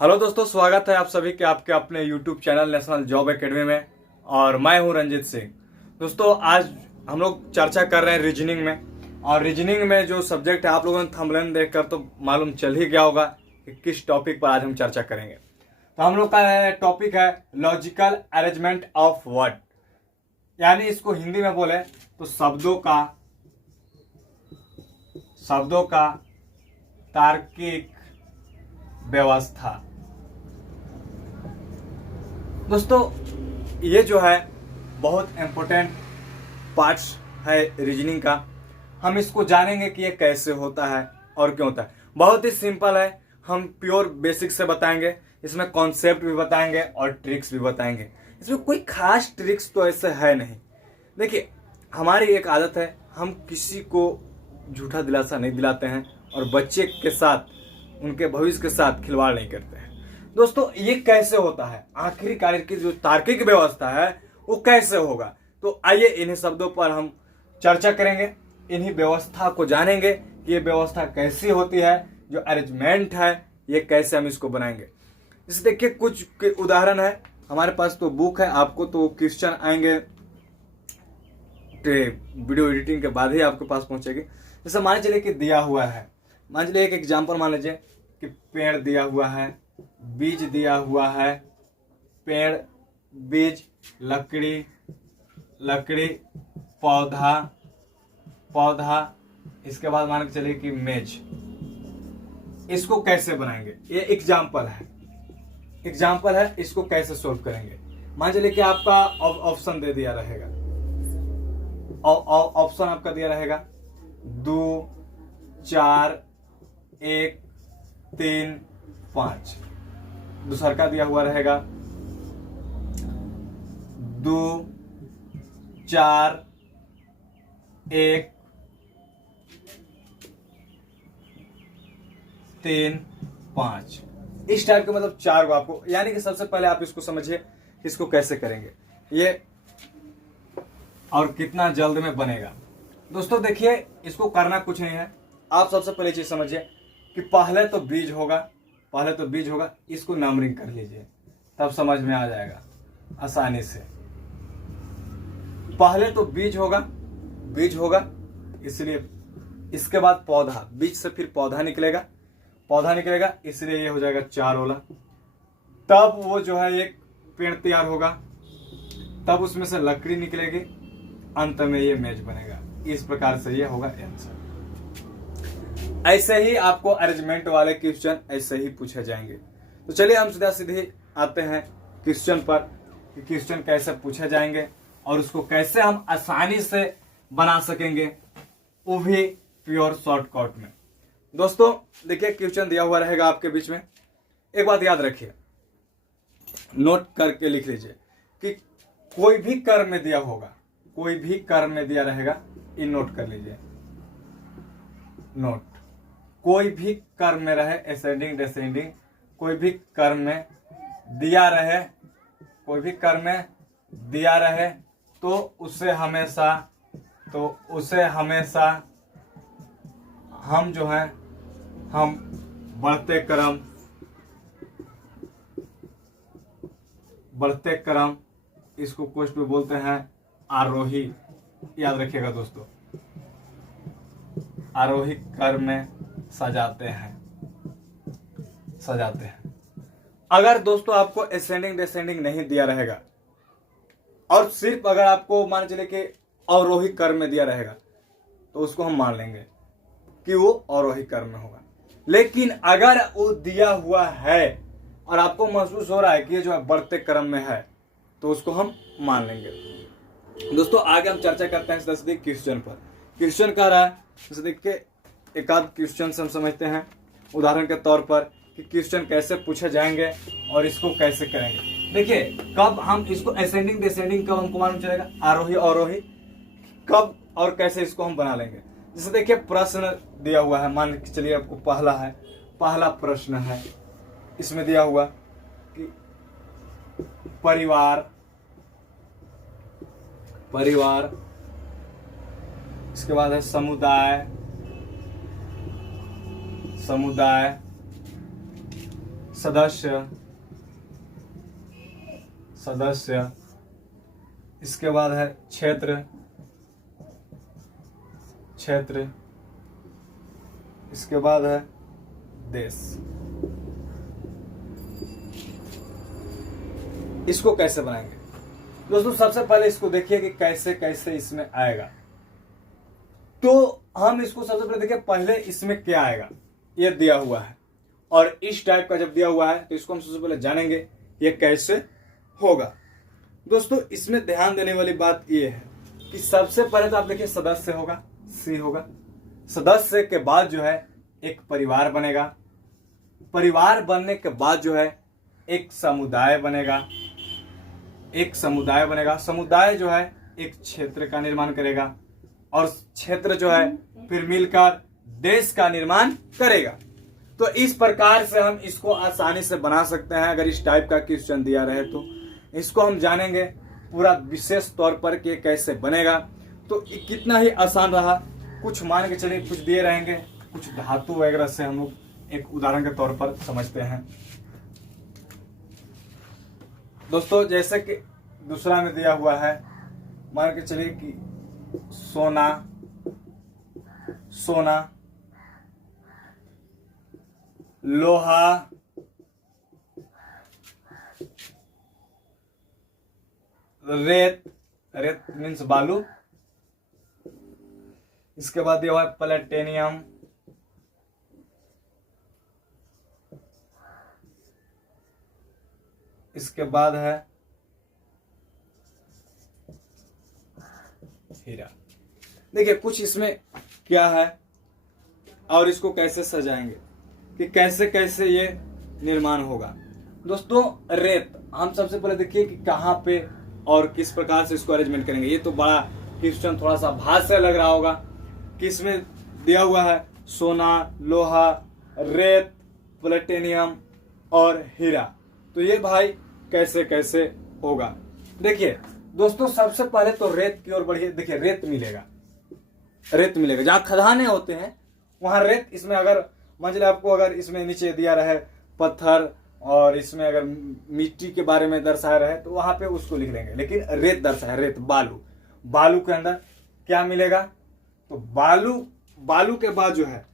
Hello दोस्तों, स्वागत है आप सभी के आपके अपने YouTube channel national job academy में। और मैं हूं रंजित सिंह। दोस्तों, आज हम लोग चर्चा कर रहे हैं रीजनिंग में। और रीजनिंग में जो सब्जेक्ट है, आप लोगों ने थंबनेल देखकर तो मालूम चल ही गया होगा कि किस टॉपिक पर आज हम चर्चा करेंगे। तो हम लोग का टॉपिक है लॉजिकल अरेंजमेंट ऑफ वर्ड, यानी इसको हिंदी में बोले तो शब्दों का तार्किक व्यवस्था। दोस्तों, ये जो है बहुत इंपॉर्टेंट पार्ट्स है रीजनिंग का। हम इसको जानेंगे कि ये कैसे होता है और क्यों होता है। बहुत ही सिंपल है, हम प्योर बेसिक से बताएंगे। इसमें कॉन्सेप्ट भी बताएंगे और ट्रिक्स भी बताएंगे। इसमें कोई खास ट्रिक्स तो ऐसे है नहीं। देखिए, हमारी एक आदत है, हम किसी को झूठा दिलासा नहीं दिलाते हैं और बच्चे के साथ, उनके भविष्य के साथ खिलवाड़ नहीं करते हैं। दोस्तों, ये कैसे होता है, आखिरकार की जो तार्किक व्यवस्था है वो कैसे होगा। तो आइए इन्हीं शब्दों पर हम चर्चा करेंगे, इन्हीं व्यवस्था को जानेंगे कि ये व्यवस्था कैसी होती है। जो अरेंजमेंट है ये कैसे हम इसको बनाएंगे। जैसे देखिए, कुछ के उदाहरण है हमारे पास। तो बुक है, आपको तो क्वेश्चन आएंगे वीडियो एडिटिंग के बाद ही आपके पास पहुंचेगी। जैसे मान चलिए कि दिया हुआ है, मान लीजिए एक एग्जाम्पल मान लीजिए कि पेड़ दिया हुआ है, बीज दिया हुआ है, पेड़, बीज, लकड़ी, पौधा, इसके बाद मान के चलिए कि मेज। इसको कैसे बनाएंगे, ये एग्जाम्पल है, इसको कैसे सोल्व करेंगे। मान चलिए कि आपका ऑप्शन दे दिया रहेगा, ऑप्शन आपका दिया रहेगा 2, 4, 1, 3, 5। दूसरा का दिया हुआ रहेगा 2, 4, 1, 3, 5। इस टाइप के मतलब 4 को आपको, यानी कि सबसे पहले आप इसको समझिए इसको कैसे करेंगे ये और कितना जल्द में बनेगा। दोस्तों देखिए, इसको करना कुछ नहीं है। आप सबसे पहले चीज समझिए कि पहले तो बीज होगा, इसको नंबरिंग कर लीजिए, तब समझ में आ जाएगा आसानी से। पहले तो बीज होगा, इसलिए इसके बाद पौधा, बीज से फिर पौधा निकलेगा, इसलिए ये हो जाएगा 4 वाला। तब वो जो है एक पेड़ तैयार होगा, तब उसमें से लकड़ी निकलेगी, अंत में ये मेज बनेगा। इस प्रकार से ये होगा आंसर। ऐसे ही आपको अरेंजमेंट वाले क्वेश्चन ऐसे ही पूछे जाएंगे। तो चलिए हम सीधे आते हैं क्वेश्चन पर कि क्वेश्चन कैसे पूछे जाएंगे और उसको कैसे हम आसानी से बना सकेंगे, वो भी प्योर शॉर्टकट में। दोस्तों देखिए, क्वेश्चन दिया हुआ रहेगा आपके बीच में। एक बात याद रखिए, नोट करके लिख लीजिए कि कोई भी कर्म में दिया रहेगा, इन नोट कर लीजिए। नोट, कोई भी कर्म में रहे, असेंडिंग डिसेंडिंग, कोई भी कर्म में दिया रहे, तो उसे हमेशा हम जो है, हम बढ़ते क्रम, इसको कोष्ठ में बोलते हैं आरोही। याद रखिएगा दोस्तों, आरोही क्रम में सजाते हैं। अगर दोस्तों आपको असेंडिंग डिसेंडिंग नहीं दिया रहेगा और सिर्फ अगर आपको मान चले कि अवरोही क्रम में दिया रहेगा, तो उसको हम मान लेंगे कि वो अवरोही क्रम में होगा। लेकिन अगर वो दिया हुआ है और आपको महसूस हो रहा है कि ये जो है बढ़ते क्रम में है, तो उसको हम मान लेंगे। दोस्तों आगे हम चर्चा करते हैं सीधे क्वेश्चन पर। क्वेश्चन कह रहा है, जैसे देखिए एक आध क्वेश्चन से हम समझते हैं उदाहरण के तौर पर कि क्वेश्चन कैसे पूछे जाएंगे और इसको कैसे करेंगे। देखिए, कब हम इसको असेंडिंग डिसेंडिंग कब हमको मालूम चलेगा, आरोही अवरोही कब और कैसे इसको हम बना लेंगे। जैसे देखिए, प्रश्न दिया हुआ है, मान के चलिए आपको पहला प्रश्न है, इसमें दिया हुआ कि परिवार, इसके बाद है समुदाय, सदस्य, सदस्य। इसके बाद है क्षेत्र, क्षेत्र। इसके बाद है देश। इसको कैसे बनाएंगे दोस्तों? सबसे पहले इसको देखिए कि कैसे कैसे इसमें आएगा। तो हम इसको सबसे पहले देखिए, पहले इसमें क्या आएगा, ये दिया हुआ है। और इस टाइप का जब दिया हुआ है तो इसको हम सबसे पहले जानेंगे ये कैसे होगा। दोस्तों इसमें ध्यान देने वाली बात ये है कि सबसे पहले तो आप देखिए सदस्य होगा, सी होगा। सदस्य के बाद जो है एक परिवार बनेगा। परिवार बनने के बाद जो है एक समुदाय बनेगा। एक समुदाय बनेगा। समुदाय जो है एक क्षेत्र का निर्माण करेगा और क्षेत्र जो है फिर मिलकर देश का निर्माण करेगा। तो इस प्रकार से हम इसको आसानी से बना सकते हैं। अगर इस टाइप का क्वेश्चन दिया रहे तो इसको हम जानेंगे पूरा विशेष तौर पर कि कैसे बनेगा। तो कितना ही आसान रहा। कुछ मान के चलिए कुछ दिए रहेंगे, कुछ धातु वगैरह से हम लोग एक उदाहरण के तौर पर समझते हैं। दोस्तों जैसे कि दूसरा में दिया हुआ है, मान के चलिए कि सोना, सोना, लोहा, रेत, रेत मीन्स बालू। इसके बाद दिया हुआ है प्लेटिनियम, इसके बाद है हीरा। देखिए कुछ इसमें क्या है और इसको कैसे सजाएंगे कि कैसे कैसे ये निर्माण होगा। दोस्तों रेत, हम सबसे पहले देखिए कि कहाँ पे और किस प्रकार से इसको अरेंजमेंट करेंगे। ये तो बड़ा क्वेश्चन थोड़ा सा भाष्य लग रहा होगा कि इसमें दिया हुआ है सोना, लोहा, रेत, प्लेटिनियम और हीरा। तो ये भाई कैसे कैसे होगा। देखिए दोस्तों सबसे पहले तो रेत की ओर बढ़िए। देखिए रेत मिलेगा, रेत मिलेगा। जहां खदानें होते हैं वहां रेत, इसमें अगर मतलब आपको अगर इसमें नीचे दिया रहे पत्थर और इसमें अगर मिट्टी के बारे में दर्शाया रहे तो वहां पे उसको लिख देंगे। लेकिन रेत दर्शाया, रेत, बालू। बालू के अंदर क्या मिलेगा? तो बालू, बालू के बाद जो है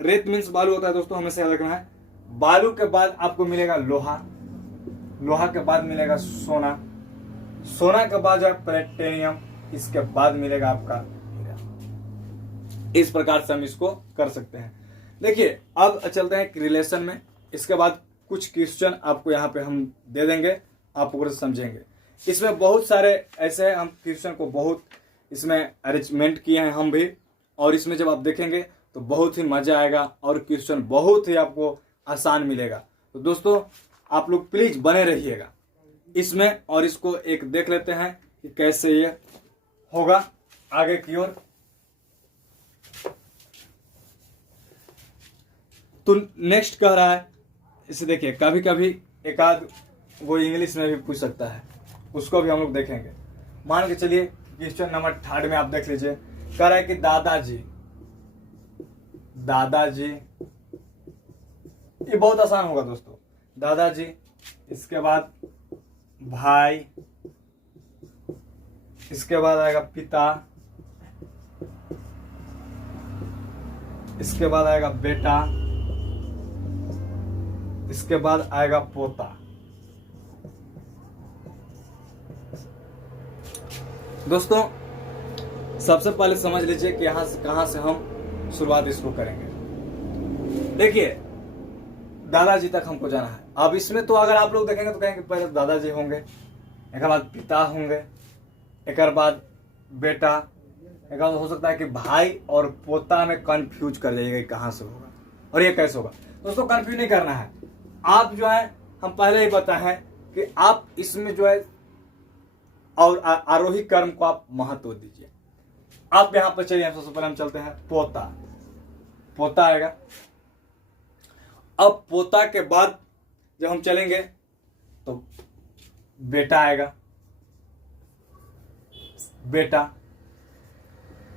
रेत मीन्स बालू होता है दोस्तों, हमेशा याद रखना है। बालू के बाद आपको मिलेगा लोहा, लोहा के बाद मिलेगा सोना, सोना के बाद जो है प्लेटिनियम, इसके बाद मिलेगा आपका हीरा। इस प्रकार से हम इसको कर सकते हैं। देखिए अब चलते हैं रिलेशन में। इसके बाद कुछ क्वेश्चन आपको यहाँ पे हम दे देंगे, आप पूरा समझेंगे। इसमें बहुत सारे ऐसे हैं, हम क्वेश्चन को बहुत इसमें अरेंजमेंट किए हैं हम भी, और इसमें जब आप देखेंगे तो बहुत ही मजा आएगा और क्वेश्चन बहुत ही आपको आसान मिलेगा। तो दोस्तों आप लोग प्लीज बने रहिएगा इसमें, और इसको एक देख लेते हैं कि कैसे ये होगा आगे की ओर। तो नेक्स्ट कह रहा है, इसे देखिए कभी कभी एक आध वो इंग्लिश में भी पूछ सकता है, उसको भी हम लोग देखेंगे। मान के चलिए क्वेश्चन नंबर 3 में आप देख लीजिए, कह रहा है कि दादाजी, दादाजी, ये बहुत आसान होगा दोस्तों। दादाजी, इसके बाद भाई, इसके बाद आएगा पिता, इसके बाद आएगा बेटा, इसके बाद आएगा पोता। दोस्तों सबसे पहले समझ लीजिए कि यहां से कहां से हम शुरुआत इसको करेंगे। देखिए दादाजी तक हमको जाना है। अब इसमें तो अगर आप लोग देखेंगे तो कहेंगे पहले दादाजी होंगे, एक बाद पिता होंगे, एक बाद बेटा, एक बाद हो सकता है कि भाई और पोता में कंफ्यूज कर जाइएगा कहां से होगा और ये कैसे होगा। दोस्तों कंफ्यूज नहीं करना है। आप जो है हम पहले ही बताए हैं कि आप इसमें जो है और आरोही कर्म को आप महत्व दीजिए। आप यहां पर चलिए, सबसे पहले हम चलते हैं पोता, पोता आएगा। अब पोता के बाद जब हम चलेंगे तो बेटा आएगा, बेटा,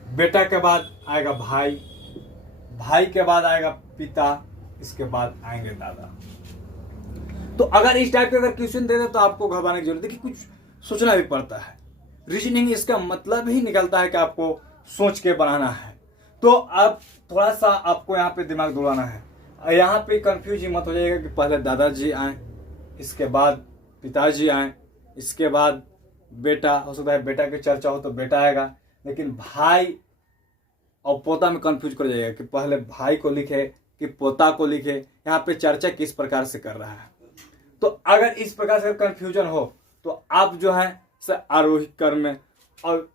बेटा के बाद आएगा भाई, भाई के बाद आएगा पिता, इसके बाद आएंगे दादा। तो अगर इस टाइप के अगर क्वेश्चन दे दे तो आपको घबराने की जरूरत है कि कुछ सोचना भी पड़ता है। रीजनिंग इसका मतलब ही निकलता है कि आपको सोच के बनाना है। तो अब थोड़ा सा आपको यहाँ पे दिमाग दौड़ाना है। यहाँ पे कंफ्यूज ही मत हो जाएगा कि पहले दादाजी आए, इसके बाद पिताजी आए, इसके बाद बेटा, हो सकता है बेटा की चर्चा हो तो बेटा आएगा, लेकिन भाई और पोता में कंफ्यूज कर जाएगा कि पहले भाई को लिखे कि पोता को लिखे, यहाँ पे चर्चा किस प्रकार से कर रहा है। तो अगर इस प्रकार से कंफ्यूजन हो तो आप जो है आरोही क्रम में और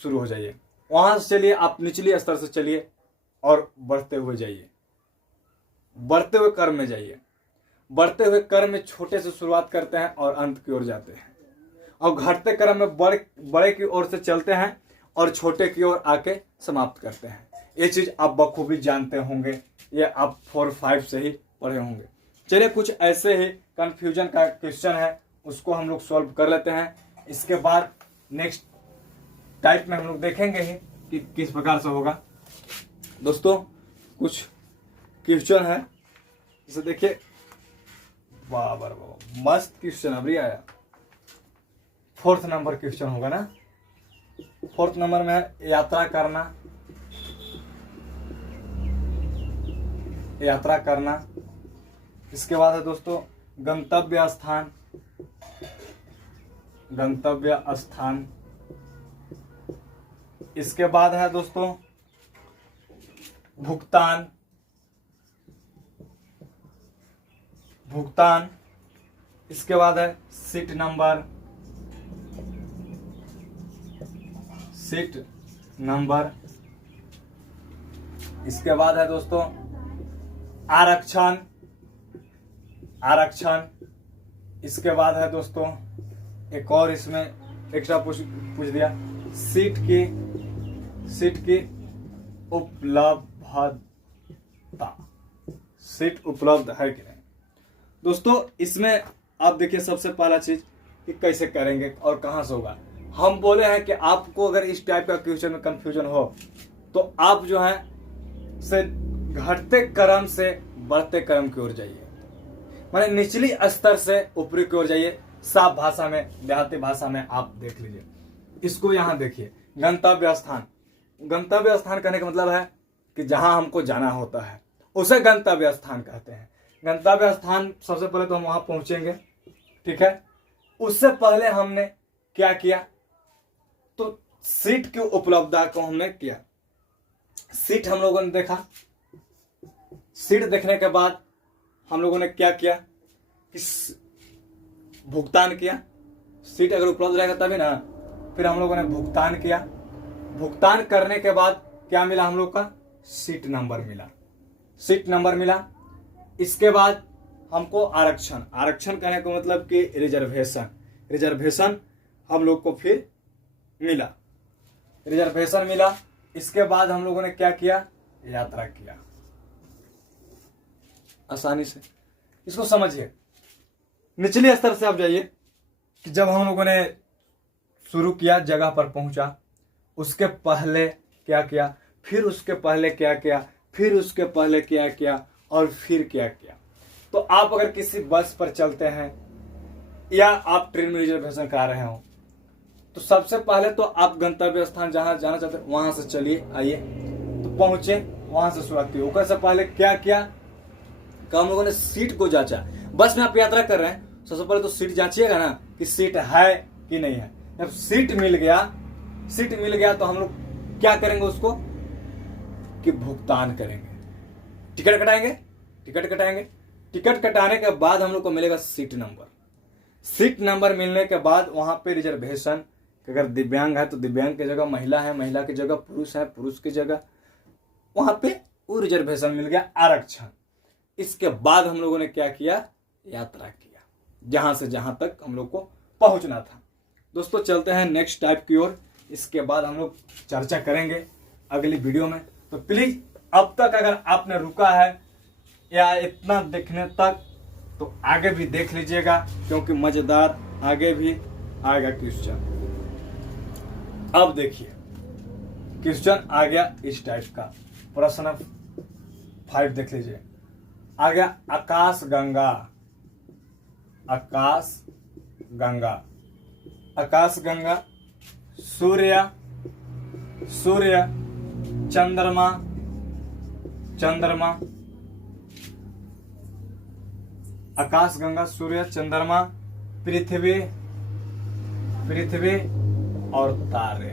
शुरू हो जाइए, वहां से चलिए, आप निचली स्तर से चलिए और बढ़ते हुए जाइए, बढ़ते हुए क्रम में जाइए। बढ़ते हुए क्रम में छोटे से शुरुआत करते हैं और अंत की ओर जाते हैं, और घटते क्रम में बड़े की ओर से चलते हैं और छोटे की ओर आके समाप्त करते हैं। ये चीज आप बखूबी जानते होंगे, ये आप 4-5 से ही पढ़े होंगे। चलिए कुछ ऐसे ही कंफ्यूजन का क्वेश्चन है, उसको हम लोग सॉल्व कर लेते हैं। इसके बाद नेक्स्ट टाइप में हम लोग देखेंगे ही कि किस प्रकार से होगा। दोस्तों कुछ क्वेश्चन है, जैसे देखिए, वाह मस्त क्वेश्चन अभी आया। 4th नंबर क्वेश्चन होगा ना। 4th नंबर में है यात्रा करना, यात्रा करना। इसके बाद है दोस्तों गंतव्य स्थान, गंतव्य स्थान। इसके बाद है दोस्तों भुगतान, भुगतान। इसके बाद है सीट नंबर, सीट नंबर। इसके बाद है दोस्तों आरक्षण, आरक्षण। इसके बाद है दोस्तों एक और इसमें एक्स्ट्रा पूछ दिया, सीट की उपलब्धता, सीट उपलब्ध है कि नहीं। दोस्तों इसमें आप देखिए, सबसे पहला चीज कि कैसे करेंगे और कहां से होगा। हम बोले हैं कि आपको अगर इस टाइप का क्वेश्चन में कंफ्यूजन हो तो आप जो है से घटते क्रम से बढ़ते क्रम की ओर जाइए, माने निचली स्तर से ऊपरी की ओर जाइए। साफ भाषा में, देहाती भाषा में आप देख लीजिए इसको। यहां देखिए गंतव्य स्थान, गंतव्य स्थान कहने का मतलब है कि जहां हमको जाना होता है उसे गंतव्य स्थान कहते हैं। गंतव्य स्थान सबसे पहले तो हम वहां पहुंचेंगे, ठीक है। उससे पहले हमने क्या किया, तो सीट की उपलब्धता को हमने किया। सीट हम लोगों ने देखा, सीट देखने के बाद हम लोगों ने क्या किया कि भुगतान किया। सीट अगर उपलब्ध रहेगा तभी ना। फिर हम लोगों ने भुगतान किया, भुगतान करने के बाद क्या मिला हम लोग का, सीट नंबर मिला, सीट नंबर मिला। इसके बाद हमको आरक्षण, आरक्षण कहने का मतलब कि रिजर्वेशन, रिजर्वेशन हम लोग को फिर मिला, रिजर्वेशन मिला। इसके बाद हम लोगों ने क्या किया, यात्रा किया। आसानी से इसको समझिए। निचले स्तर से आप जाइए कि जब हम लोगों ने शुरू किया, जगह पर पहुंचा, उसके पहले क्या किया, फिर उसके पहले क्या किया, फिर उसके पहले क्या किया और फिर क्या किया। तो आप अगर किसी बस पर चलते हैं या आप ट्रेन में रिजर्वेशन करा रहे हो तो सबसे पहले तो आप गंतव्य स्थान जहां जाना चाहते हैं वहां से चलिए, आइए, तो पहुंचे, वहां से शुरुआत की। उसके से पहले क्या किया, हम लोगों ने सीट को जांचा। बस में आप यात्रा कर रहे हैं, सबसे पहले तो सीट जांचिएगा ना कि सीट है कि नहीं है। जब सीट मिल गया, सीट मिल गया तो हम लोग क्या करेंगे उसको कि भुगतान करेंगे, टिकट कटाएंगे, टिकट कटाएंगे। टिकट कटाने के बाद हम लोग को मिलेगा सीट नंबर। सीट नंबर मिलने के बाद वहां पे रिजर्वेशन, अगर दिव्यांग है तो दिव्यांग की जगह महिला है, महिला की जगह पुरुष है, पुरुष की जगह, वहां पे वो रिजर्वेशन मिल गया, आरक्षण। इसके बाद हम लोगों ने क्या किया, यात्रा किया, जहां से जहां तक हम लोग को पहुंचना था। दोस्तों चलते हैं नेक्स्ट टाइप की ओर। इसके बाद हम लोग चर्चा करेंगे अगली वीडियो में। तो प्लीज अब तक अगर आपने रुका है या इतना देखने तक तो आगे भी देख लीजिएगा, क्योंकि मजेदार आगे भी आएगा क्वेश्चन। अब देखिए क्वेश्चन आ गया इस टाइप का, प्रश्न 5 देख लीजिए। आ गया आकाश गंगा, आकाश गंगा। आकाश गंगा, सूर्य, सूर्य, चंद्रमा, चंद्रमा, आकाश गंगा, सूर्य, चंद्रमा, पृथ्वी, पृथ्वी और तारे।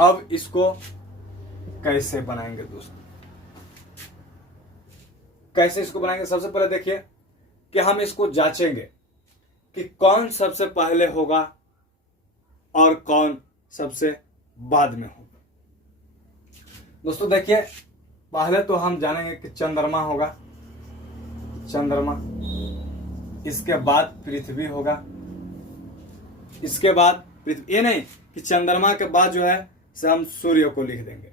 अब इसको कैसे बनाएंगे दोस्तों? कैसे इसको बनाएंगे? सबसे पहले देखिए कि हम इसको जांचेंगे कि कौन सबसे पहले होगा और कौन सबसे बाद में होगा। दोस्तों देखिए, पहले तो हम जानेंगे कि चंद्रमा होगा, चंद्रमा, इसके बाद पृथ्वी होगा, इसके बाद पृथ्वी, ये नहीं कि चंद्रमा के बाद जो है से हम सूर्य को लिख देंगे।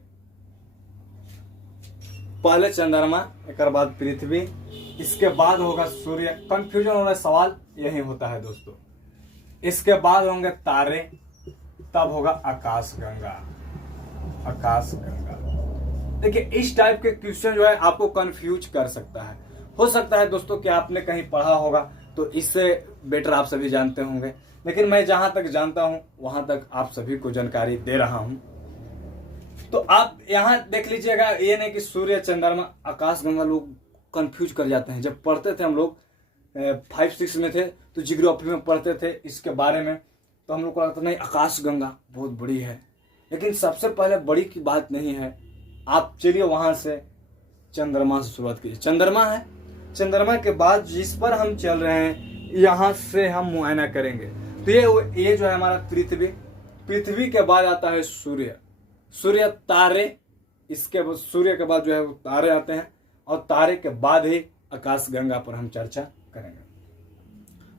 पहले चंद्रमा, एक बाद पृथ्वी, इसके बाद होगा सूर्य। कंफ्यूजन हो रहा है, सवाल यही होता है दोस्तों। इसके बाद होंगे तारे, तब होगा आकाश गंगा, आकाश गंगा। देखिए, इस टाइप के क्वेश्चन जो है आपको कंफ्यूज कर सकता है। हो सकता है दोस्तों कि आपने कहीं पढ़ा होगा तो इससे बेटर आप सभी जानते होंगे, लेकिन मैं जहां तक जानता हूं वहां तक आप सभी को जानकारी दे रहा हूं। तो आप यहां देख लीजिएगा, ये नहीं कि सूर्य, चंद्रमा, आकाश गंगा लोग कंफ्यूज कर जाते हैं। जब पढ़ते थे हम लोग 5-6 में थे तो जियोग्राफी में पढ़ते थे इसके बारे में, तो हम लोग को लगता नहीं आकाश गंगा बहुत बड़ी है, लेकिन सबसे पहले बड़ी की बात नहीं है। आप चलिए वहां से चंद्रमा से शुरुआत कीजिए। चंद्रमा है, चंद्रमा के बाद जिस पर हम चल रहे हैं यहां से हम मुआयना करेंगे तो ये जो है हमारा पृथ्वी, पृथ्वी के बाद आता है सूर्य, सूर्य, तारे, इसके बाद सूर्य के बाद जो है वो तारे आते हैं और तारे के बाद ही आकाश गंगा पर हम चर्चा करेंगे।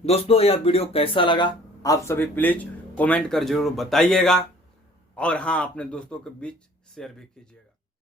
दोस्तों यह वीडियो कैसा लगा आप सभी प्लीज कमेंट कर जरूर बताइएगा और हाँ, अपने दोस्तों के बीच शेयर भी कीजिएगा।